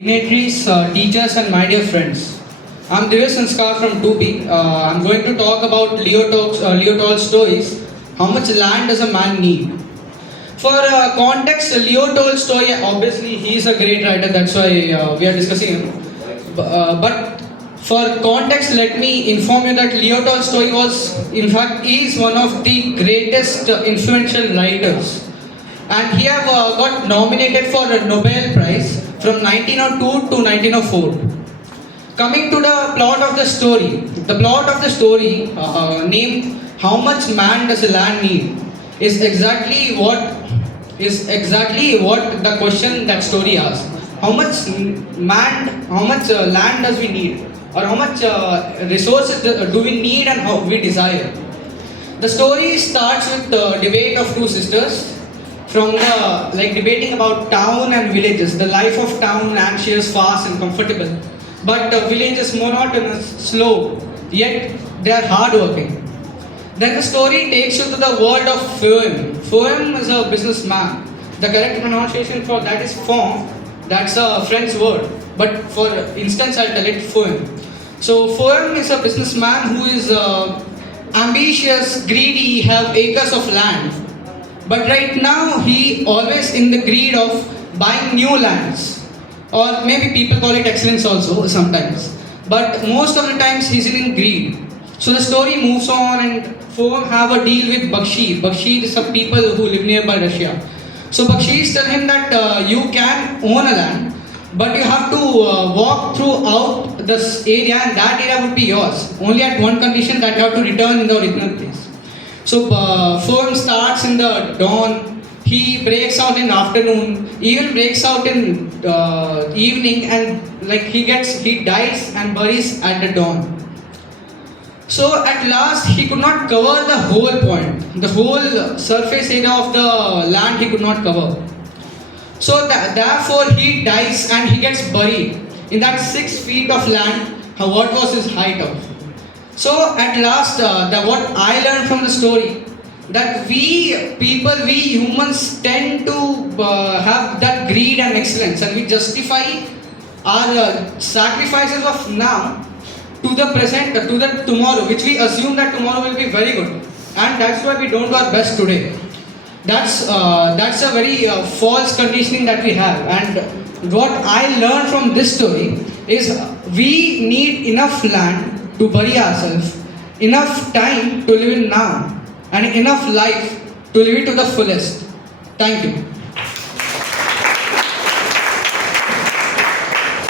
Dignitaries, teachers and my dear friends. I'm Divya Sanskar from 2B. I'm going to talk about Leo Tolstoy's How Much Land Does a Man Need? For context, Leo Tolstoy, obviously he is a great writer, that's why we are discussing him. But for context, let me inform you that Leo Tolstoy is one of the greatest influential writers. And he have got nominated for a Nobel Prize from 1902 to 1904. Coming to the plot of the story named How Much Man Does a Land Need is exactly what the question that story asks. How much land does we need, or how much resources do we need and how we desire? The story starts with the debate of two sisters from the debating about town and villages. The life of town anxious, fast and comfortable, but the village is monotonous, slow, yet they are hardworking. Then the story takes you to the world of Foem. Foem is a businessman. The correct pronunciation for that is Fon. That's a French word. But for instance, I'll tell it Foem. So Foem is a businessman who is ambitious, greedy, have acres of land. But right now he always in the greed of buying new lands. Or maybe people call it excellence also sometimes. But most of the times he's in greed. So the story moves on and Foam have a deal with Bakshi. Bakshi is some people who live nearby Russia. So Bakshi tell him that you can own a land, but you have to walk throughout this area and that area would be yours. Only at one condition, that you have to return in the original place. So Foam starts in the dawn, he breaks out in afternoon, even breaks out in evening, and he dies and buries at the dawn. So at last he could not cover the whole point, the whole surface area of the land he could not cover. So therefore he dies and he gets buried in that 6 feet of land. What was his height of? So at last, what I learned from the story, that we humans tend to have that greed and excellence, and we justify our sacrifices of now to the present, to the tomorrow, which we assume that tomorrow will be very good, and that's why we don't do our best today. That's a very false conditioning that we have. And what I learned from this story is we need enough land to bury ourselves, enough time to live in now, and enough life to live it to the fullest. Thank you.